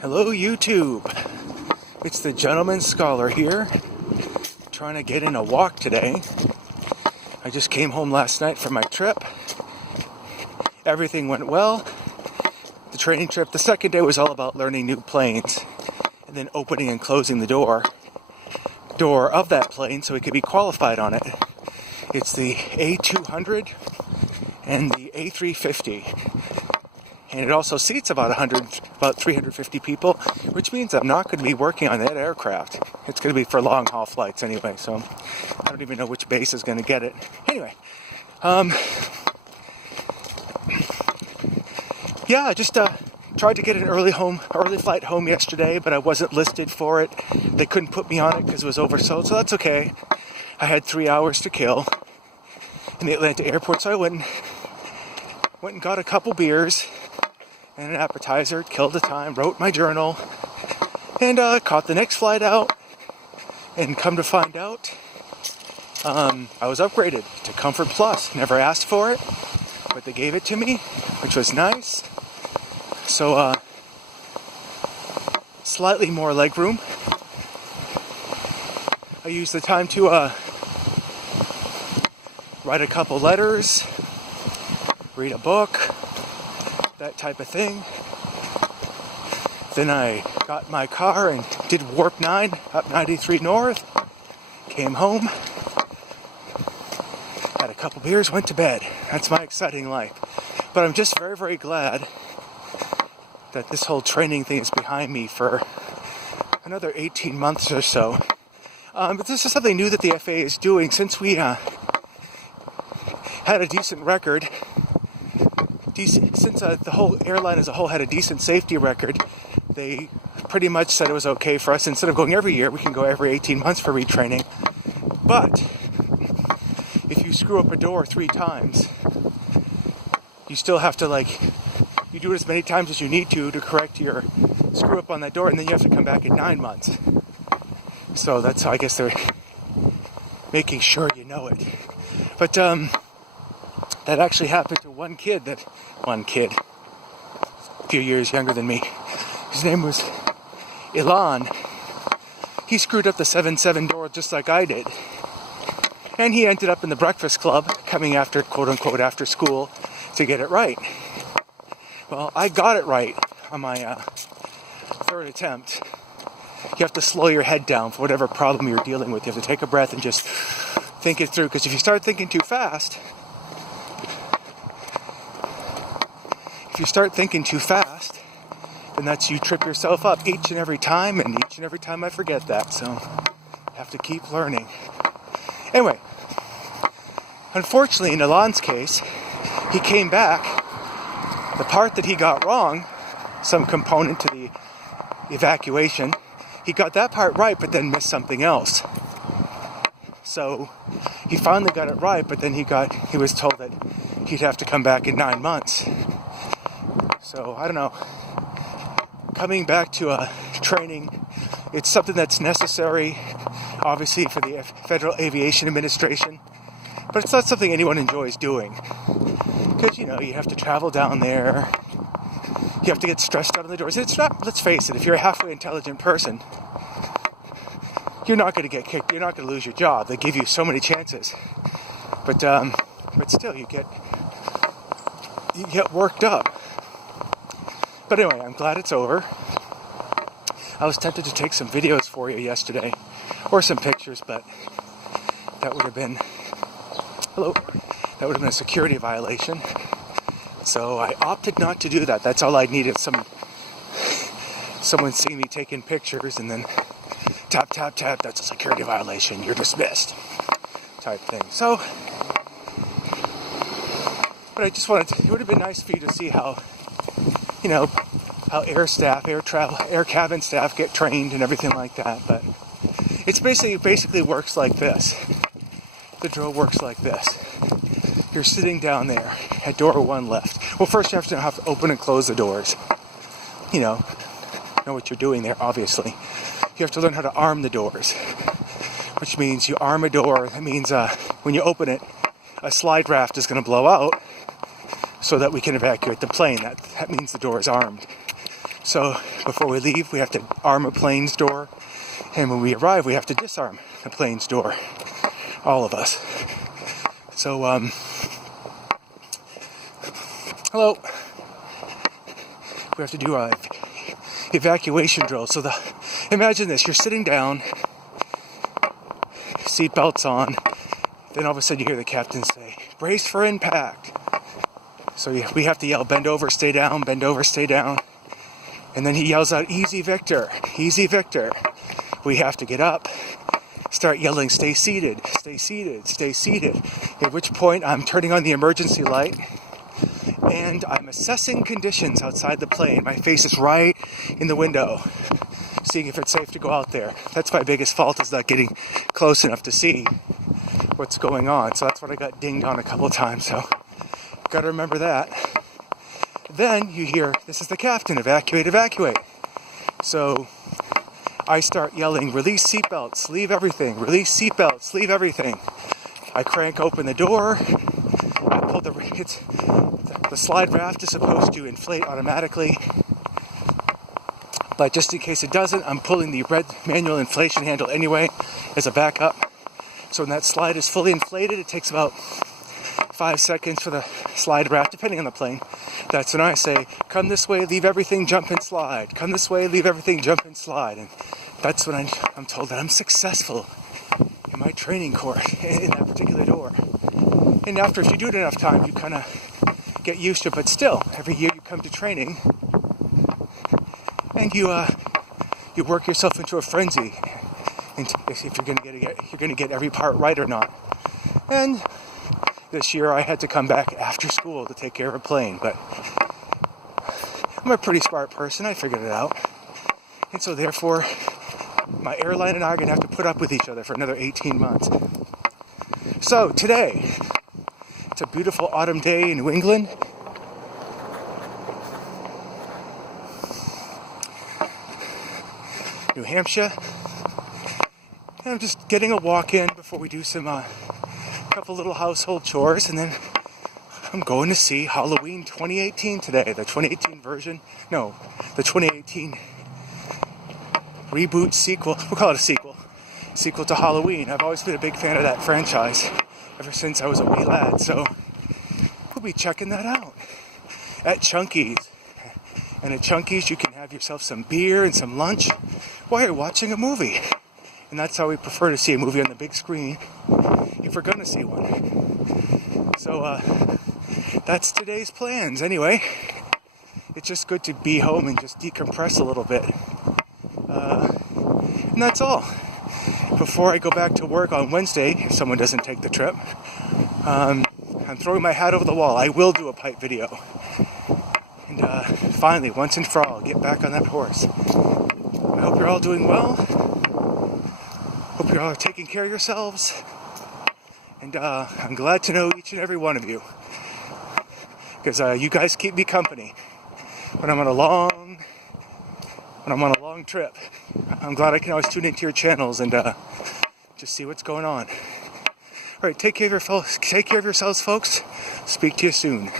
Hello YouTube, it's the Gentleman Scholar here, trying to get in a walk today. I just came home last night from my trip. Everything went well. The training trip, the second day was all about learning new planes and then opening and closing the door of that plane so it could be qualified on it. It's the A200 and the A350. And it also seats about 350 people, which means I'm not going to be working on that aircraft. It's going to be for long haul flights anyway, so I don't even know which base is going to get it. Anyway, I just tried to get an early flight home yesterday, but I wasn't listed for it. They couldn't put me on it because it was oversold, so that's okay. I had 3 hours to kill in the Atlanta airport, so I went and got a couple beers and an appetizer, killed the time, wrote my journal, and caught the next flight out. And come to find out, I was upgraded to Comfort Plus. Never asked for it, but they gave it to me, which was nice. So, slightly more legroom. I used the time to write a couple letters, read a book, that type of thing. Then I got my car and did Warp 9 up 93 North, came home, had a couple beers, went to bed. That's my exciting life. But I'm just very, very glad that this whole training thing is behind me for another 18 months or so. But this is something new that the FAA is doing. Since we had a decent record, since the whole airline as a whole had a decent safety record, they pretty much said it was okay for us. Instead of going every year, we can go every 18 months for retraining. But if you screw up a door 3 times, you still have to you do it as many times as you need to correct your screw up on that door, and then you have to come back in 9 months. So that's how I guess they're making sure you know it. But that actually happened to one kid, a few years younger than me. His name was Ilan. He screwed up the 7-7 door just like I did. And he ended up in the breakfast club, coming after, quote unquote, after school to get it right. Well, I got it right on my third attempt. You have to slow your head down for whatever problem you're dealing with. You have to take a breath and just think it through, because if you start thinking too fast, then that's you trip yourself up each and every time, and each and every time I forget that, so I have to keep learning. Anyway, unfortunately in Ilan's case, he came back, the part that he got wrong, some component to the evacuation, he got that part right but then missed something else. So he finally got it right, but then he was told that he'd have to come back in 9 months. So, I don't know, coming back to training, it's something that's necessary, obviously, for the Federal Aviation Administration, but it's not something anyone enjoys doing, because, you have to travel down there, you have to get stressed out on the doors. It's not, let's face it, if you're a halfway intelligent person, you're not going to get kicked, you're not going to lose your job. They give you so many chances, but still, you get worked up. But anyway, I'm glad it's over. I was tempted to take some videos for you yesterday, or some pictures, but that would have been a security violation. So I opted not to do that. That's all I needed. Someone see me taking pictures and then tap, tap, tap, that's a security violation, you're dismissed, type thing. So, but I just it would have been nice for you to see how air cabin staff get trained and everything like that. But it's basically works like this. The drill works like this. You're sitting down there at door 1 left. Well, first you have to open and close the doors. Know what you're doing there, obviously. You have to learn how to arm the doors, which means you arm a door. That means when you open it, a slide raft is going to blow out so that we can evacuate the plane. That means the door is armed. So Before we leave, we have to arm a plane's door. And when we arrive, we have to disarm the plane's door. All of us. So, hello. We have to do a evacuation drill. So imagine this, you're sitting down, seatbelts on, then all of a sudden you hear the captain say, brace for impact. So we have to yell, bend over, stay down, bend over, stay down. And then he yells out, easy Victor, easy Victor. We have to get up, start yelling, stay seated, stay seated, stay seated. At which point I'm turning on the emergency light and I'm assessing conditions outside the plane. My face is right in the window, seeing if it's safe to go out there. That's my biggest fault, is not getting close enough to see what's going on. So that's what I got dinged on a couple times. So got to remember that. Then you hear, this is the captain, evacuate, evacuate. So I start yelling, release seatbelts, leave everything, release seatbelts, leave everything. I crank open the door. I pull the slide raft is supposed to inflate automatically, but just in case it doesn't, I'm pulling the red manual inflation handle anyway as a backup. So when that slide is fully inflated, it takes about 5 seconds for the slide raft, depending on the plane. That's when I say, come this way, leave everything, jump and slide. Come this way, leave everything, jump and slide. And that's when I'm told that I'm successful in my training course in that particular door. And after, if you do it enough times, you kind of get used to it. But still, every year you come to training and you work yourself into a frenzy, and if you're going to get every part right or not. And this year I had to come back after school to take care of a plane, but I'm a pretty smart person. I figured it out. And so therefore, my airline and I are going to have to put up with each other for another 18 months. So today, it's a beautiful autumn day in New England. New Hampshire. And I'm just getting a walk in before we do some couple little household chores, and then I'm going to see Halloween 2018 today, the 2018 version. No, the 2018 reboot sequel. We'll call it a sequel to Halloween. I've always been a big fan of that franchise ever since I was a wee lad, so we'll be checking that out at Chunky's. And at Chunky's you can have yourself some beer and some lunch while you're watching a movie. And that's how we prefer to see a movie on the big screen, if we're going to see one. So that's today's plans anyway. It's just good to be home and just decompress a little bit. And that's all. Before I go back to work on Wednesday, if someone doesn't take the trip, I'm throwing my hat over the wall. I will do a pipe video. And finally, once and for all, get back on that horse. I hope you're all doing well. Hope you're all taking care of yourselves. And I'm glad to know each and every one of you. Because you guys keep me company when I'm on a long trip. I'm glad I can always tune into your channels and just see what's going on. All right, take care of yourselves, folks. Speak to you soon.